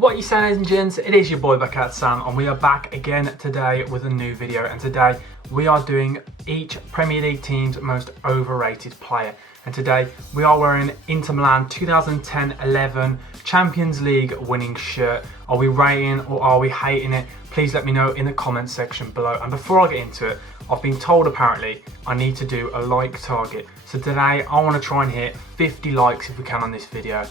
What you saying, ladies and gents? It is your boy back at Sam, and we are back again today with a new video. And today we are doing each Premier League team's most overrated player. And today we are wearing Inter Milan 2010-11 Champions League winning shirt. Are we rating or are we hating it? Please let me know in the comment section below. And before I get into it, I've been told apparently I need to do a like target. So today I want to try and hit 50 likes if we can on this video.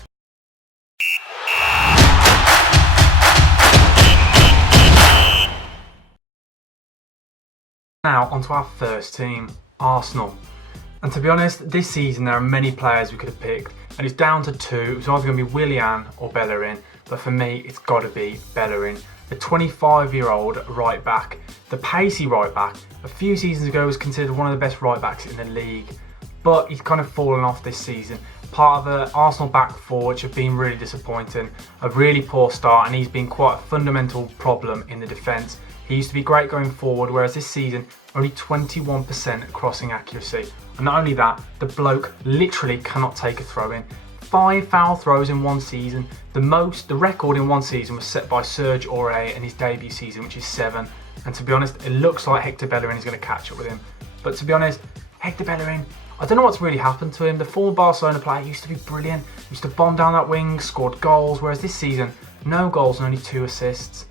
Now onto our first team, Arsenal. And to be honest, this season there are many players we could have picked, and it's down to two. It was either going to be Willian or Bellerin, but for me it's got to be Bellerin. The 25-year-old right back, the pacey right back, a few seasons ago was considered one of the best right backs in the league, but he's kind of fallen off this season. Part of the Arsenal back four, which have been really disappointing, a really poor start, and he's been quite a fundamental problem in the defence. He used to be great going forward, whereas this season, only 21% crossing accuracy. And not only that, the bloke literally cannot take a throw in. 5 foul throws in one season. The record in one season was set by Serge Aurier in his debut season, which is 7. And to be honest, it looks like Hector Bellerin is going to catch up with him. But to be honest, Hector Bellerin, I don't know what's really happened to him. The former Barcelona player used to be brilliant. He used to bomb down that wing, scored goals, whereas this season, no goals and only 2 assists.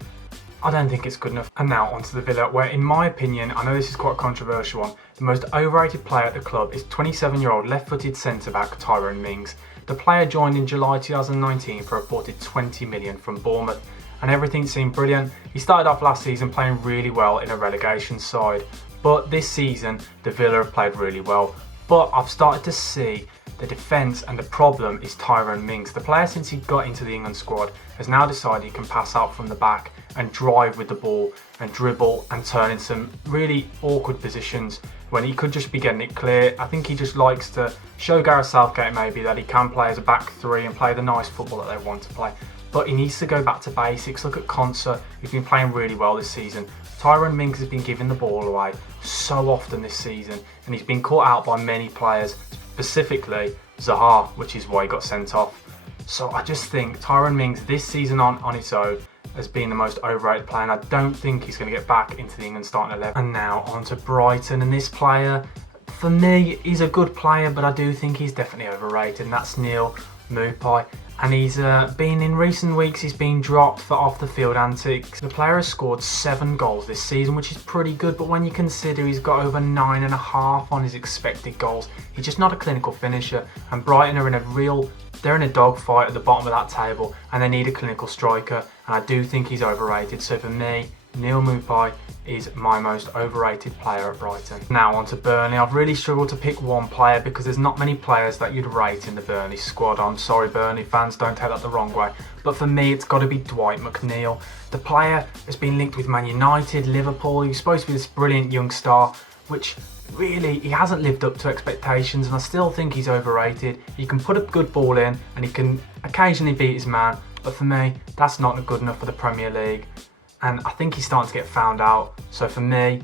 I don't think it's good enough. And now onto the Villa, where in my opinion, I know this is quite a controversial one, the most overrated player at the club is 27-year-old left-footed centre-back Tyrone Mings. The player joined in July 2019 for a reported 20 million from Bournemouth, and everything seemed brilliant. He started off last season playing really well in a relegation side, but this season the Villa have played really well. But I've started to see the defence, and the problem is Tyrone Mings. The player, since he got into the England squad, has now decided he can pass out from the back and drive with the ball and dribble and turn in some really awkward positions when he could just be getting it clear. I think he just likes to show Gareth Southgate maybe that he can play as a back three and play the nice football that they want to play. But he needs to go back to basics. Look at Konsa, who's been playing really well this season. Tyrone Mings has been giving the ball away so often this season, and he's been caught out by many players, specifically Zaha, which is why he got sent off. So I just think Tyrone Mings this season on its own has been the most overrated player, and I don't think he's going to get back into the England starting 11. And now on to Brighton, and this player, for me, he's a good player, but I do think he's definitely overrated, and that's Neil Maupay. And he's been, in recent weeks, he's been dropped for off the field antics. The player has scored 7 goals this season, which is pretty good, but when you consider he's got over 9.5 on his expected goals, he's just not a clinical finisher. And Brighton are in they're in a dogfight at the bottom of that table, and they need a clinical striker, and I do think he's overrated. So for me, Neil Maupay is my most overrated player at Brighton. Now on to Burnley. I've really struggled to pick one player because there's not many players that you'd rate in the Burnley squad. I'm sorry Burnley fans, don't take that the wrong way. But for me, it's got to be Dwight McNeil. The player has been linked with Man United, Liverpool. He was supposed to be this brilliant young star, which really, he hasn't lived up to expectations, and I still think he's overrated. He can put a good ball in and he can occasionally beat his man, but for me, that's not good enough for the Premier League. And I think he's starting to get found out. So for me,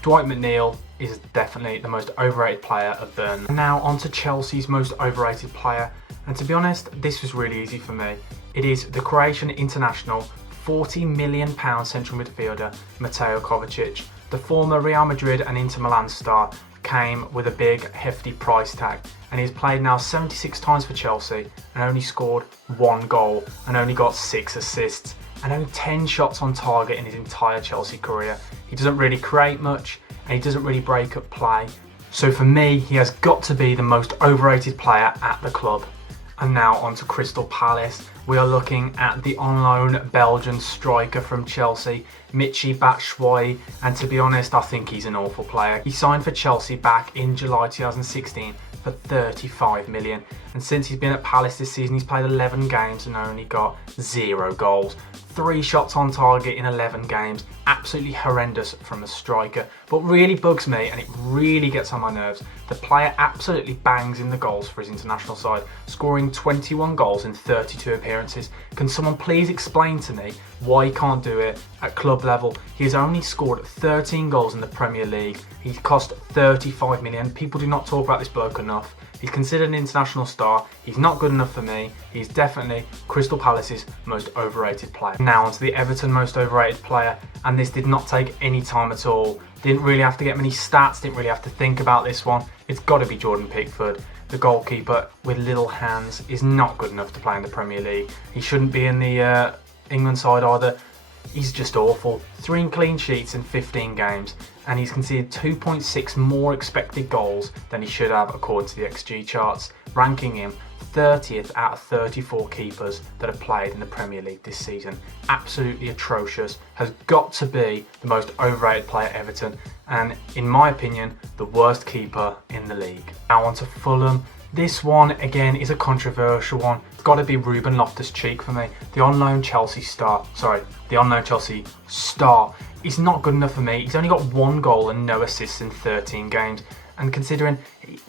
Dwight McNeil is definitely the most overrated player at Burnley. And now on to Chelsea's most overrated player. And to be honest, this was really easy for me. It is the Croatian international, £40 million central midfielder, Mateo Kovacic. The former Real Madrid and Inter Milan star came with a big, hefty price tag. And he's played now 76 times for Chelsea and only scored 1 goal and only got 6 assists. And only 10 shots on target in his entire Chelsea career. He doesn't really create much, and he doesn't really break up play. So for me, he has got to be the most overrated player at the club. And now on to Crystal Palace. We are looking at the on loan Belgian striker from Chelsea, Michy Batshuayi, and to be honest, I think he's an awful player. He signed for Chelsea back in July 2016 for 35 million, and since he's been at Palace this season, he's played 11 games and only got 0 goals. 3 shots on target in 11 games. Absolutely horrendous from a striker. But really bugs me, and it really gets on my nerves, the player absolutely bangs in the goals for his international side, scoring 21 goals in 32 appearances. Can someone please explain to me why he can't do it at club level? He has only scored 13 goals in the Premier League. He's cost 35 million. People do not talk about this bloke enough. He's considered an international star. He's not good enough for me. He's definitely Crystal Palace's most overrated player. Now onto the Everton most overrated player, and this did not take any time at all. Didn't really have to get many stats, didn't really have to think about this one. It's got to be Jordan Pickford. The goalkeeper with little hands is not good enough to play in the Premier League. He shouldn't be in the England side either. He's just awful. 3 clean sheets in 15 games, and he's conceded 2.6 more expected goals than he should have according to the XG charts, ranking him 30th out of 34 keepers that have played in the Premier League this season. Absolutely atrocious. Has got to be the most overrated player at Everton, and in my opinion, the worst keeper in the league. Now on to Fulham. This one, again, is a controversial one. It's got to be Ruben Loftus-Cheek for me. The on-loan Chelsea star. He's not good enough for me. He's only got 1 goal and no assists in 13 games. And considering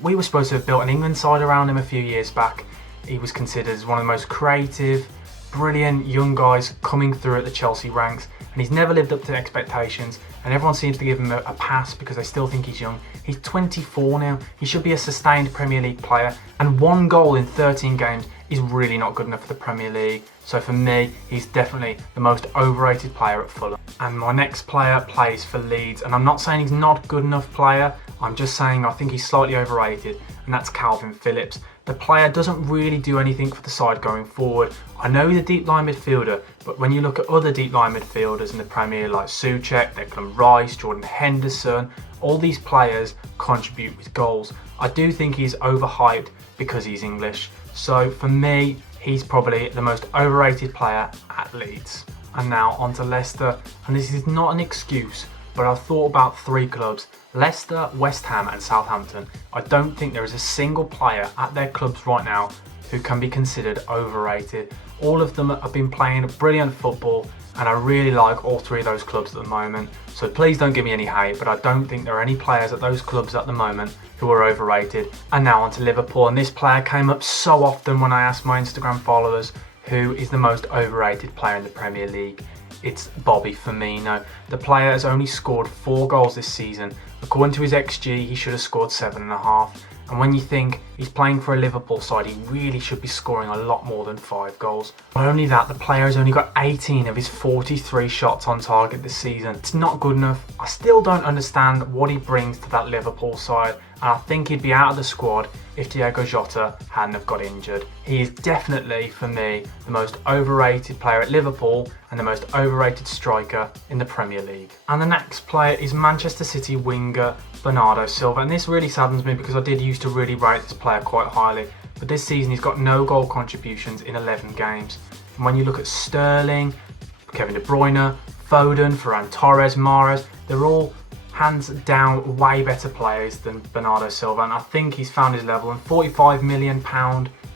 we were supposed to have built an England side around him a few years back, he was considered as one of the most creative, brilliant young guys coming through at the Chelsea ranks. And he's never lived up to expectations, and everyone seems to give him a pass because they still think he's young. He's 24 now. He should be a sustained Premier League player, and 1 goal in 13 games is really not good enough for the Premier League. So for me, he's definitely the most overrated player at Fulham. And my next player plays for Leeds, and I'm not saying he's not a good enough player, I'm just saying I think he's slightly overrated, and that's Calvin Phillips. The player doesn't really do anything for the side going forward. I know he's a deep line midfielder, but when you look at other deep line midfielders in the Premier League like Souček, Declan Rice, Jordan Henderson, all these players contribute with goals. I do think he's overhyped because he's English. So for me, he's probably the most overrated player at Leeds. And now on to Leicester, and this is not an excuse, but I've thought about 3 clubs: Leicester, West Ham and Southampton. I don't think there is a single player at their clubs right now who can be considered overrated. All of them have been playing brilliant football, and I really like all 3 of those clubs at the moment. So please don't give me any hate, but I don't think there are any players at those clubs at the moment who are overrated. And now on to Liverpool, and this player came up so often when I asked my Instagram followers who is the most overrated player in the Premier League. It's Bobby Firmino. The player has only scored 4 goals this season. According to his XG, he should have scored 7.5. And when you think he's playing for a Liverpool side, he really should be scoring a lot more than 5 goals. Not only that, the player has only got 18 of his 43 shots on target this season. It's not good enough. I still don't understand what he brings to that Liverpool side, and I think he'd be out of the squad if Diogo Jota hadn't have got injured. He is definitely, for me, the most overrated player at Liverpool and the most overrated striker in the Premier League. And the next player is Manchester City winger Bernardo Silva, and this really saddens me because I did used to really rate this player quite highly, but this season he's got no goal contributions in 11 games. And when you look at Sterling, Kevin De Bruyne, Foden, Ferran Torres, Mahrez, they're all hands down way better players than Bernardo Silva, and I think he's found his level. And £45 million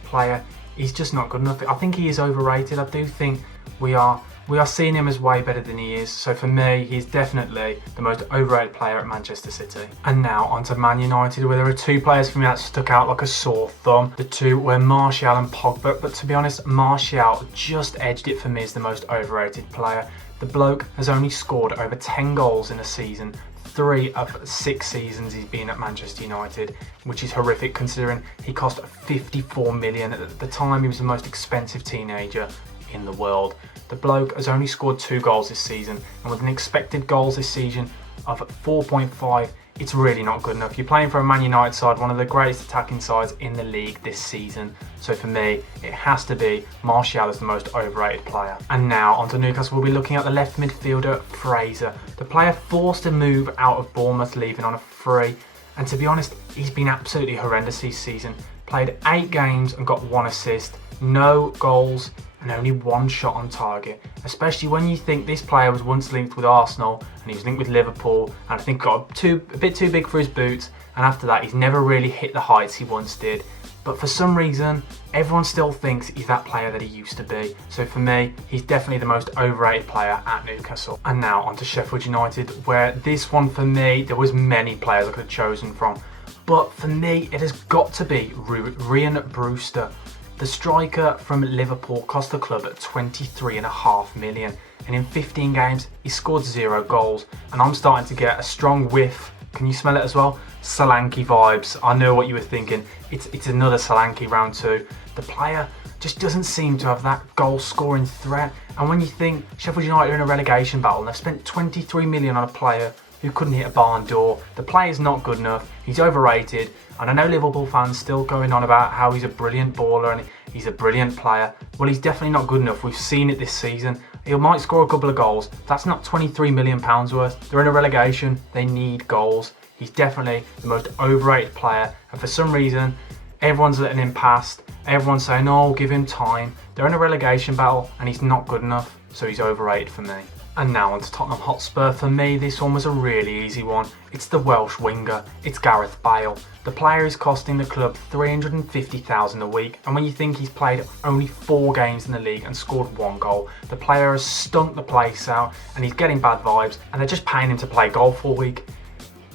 player, he's just not good enough. I think he is overrated. I do think we are seeing him as way better than he is. So for me, he's definitely the most overrated player at Manchester City. And now onto Man United, where there are 2 players for me that stuck out like a sore thumb. The 2 were Martial and Pogba, but to be honest, Martial just edged it for me as the most overrated player. The bloke has only scored over 10 goals in a season. 3 of 6 seasons he's been at Manchester United, which is horrific considering he cost 54 million. At the time, he was the most expensive teenager in the world. The bloke has only scored 2 goals this season, and with an expected goals this season of 4.5, it's really not good enough. You're playing for a Man United side, one of the greatest attacking sides in the league this season. So for me, it has to be Martial as the most overrated player. And now onto Newcastle, we'll be looking at the left midfielder, Fraser. The player forced a move out of Bournemouth, leaving on a free. And to be honest, he's been absolutely horrendous this season. Played 8 games and got 1 assist, no goals, and only 1 shot on target, especially when you think this player was once linked with Arsenal and he was linked with Liverpool, and I think got a bit too big for his boots, and after that he's never really hit the heights he once did. But for some reason, everyone still thinks he's that player that he used to be. So for me, he's definitely the most overrated player at Newcastle. And now onto Sheffield United, where this one for me, there was many players I could have chosen from, but for me it has got to be Ryan Brewster. The striker from Liverpool cost the club at 23.5 million, and in 15 games he scored 0 goals, and I'm starting to get a strong whiff Can you smell it as well? Solanke vibes. I know what you were thinking. It's another Solanke round 2. The player just doesn't seem to have that goal scoring threat. And when you think Sheffield United are in a relegation battle and they've spent 23 million on a player who couldn't hit a barn door, the player's not good enough, he's overrated. And I know Liverpool fans still going on about how he's a brilliant baller and he's a brilliant player. Well, he's definitely not good enough. We've seen it this season. He might score a couple of goals. That's not £23 million worth. They're in a relegation. They need goals. He's definitely the most overrated player. And for some reason, everyone's letting him past. Everyone's saying, oh, give him time. They're in a relegation battle and he's not good enough. So he's overrated for me. And now on to Tottenham Hotspur. For me, this one was a really easy one. It's the Welsh winger. It's Gareth Bale. The player is costing the club $350,000 a week. And when you think he's played only 4 games in the league and scored 1 goal, the player has stunk the place out and he's getting bad vibes and they're just paying him to play golf all week.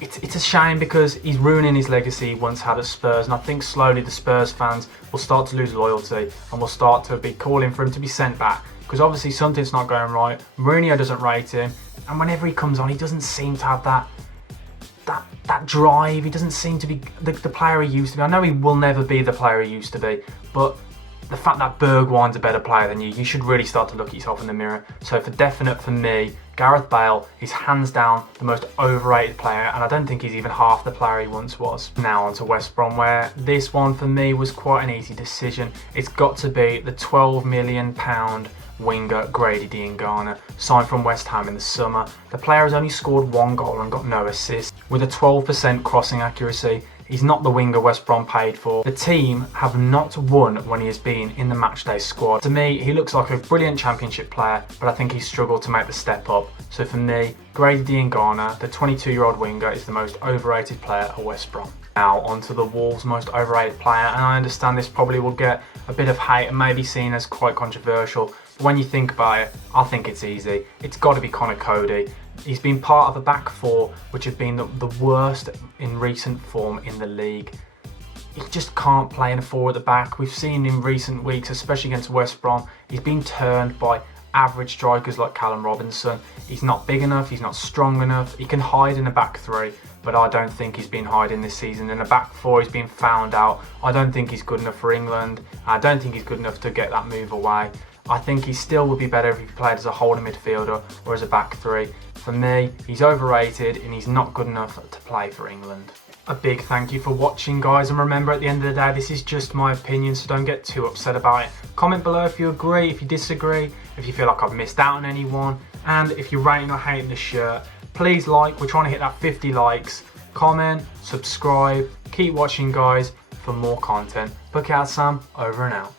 It's a shame because he's ruining his legacy he once had at Spurs, and I think slowly the Spurs fans will start to lose loyalty and will start to be calling for him to be sent back. Because obviously something's not going right. Mourinho doesn't rate him, and whenever he comes on, he doesn't seem to have that drive. He doesn't seem to be the player he used to be. I know he will never be the player he used to be, but the fact that Bergwijn's a better player than you should really start to look at yourself in the mirror. So for definite, for me, Gareth Bale is hands down the most overrated player, and I don't think he's even half the player he once was. Now on to West Brom, where this one for me was quite an easy decision. It's got to be the £12 million winger Grady Diangana, signed from West Ham in the summer. The player has only scored 1 goal and got no assists. With a 12% crossing accuracy, he's not the winger West Brom paid for. The team have not won when he has been in the matchday squad. To me, he looks like a brilliant championship player, but I think he's struggled to make the step up. So for me, Grady Diangana, the 22-year-old winger, is the most overrated player at West Brom. Now onto the Wolves' most overrated player, and I understand this probably will get a bit of hate and may be seen as quite controversial. But when you think about it, I think it's easy. It's got to be Connor Cody. He's been part of a back 4 which have been the worst in recent form in the league. He just can't play in a 4 at the back. We've seen in recent weeks, especially against West Brom, he's been turned by average strikers like Callum Robinson. He's not big enough, he's not strong enough. He can hide in a back 3, but I don't think he's been hiding this season. In a back 4, he's been found out. I don't think he's good enough for England. I don't think he's good enough to get that move away. I think he still would be better if he played as a holding midfielder or as a back 3. For me, he's overrated and he's not good enough to play for England. A big thank you for watching, guys, and remember, at the end of the day, this is just my opinion, so don't get too upset about it. Comment below if you agree, if you disagree, if you feel like I've missed out on anyone, and if you're rating or hating the shirt. Please like, we're trying to hit that 50 likes. Comment, subscribe, keep watching, guys, for more content. Look out, Sam, over and out.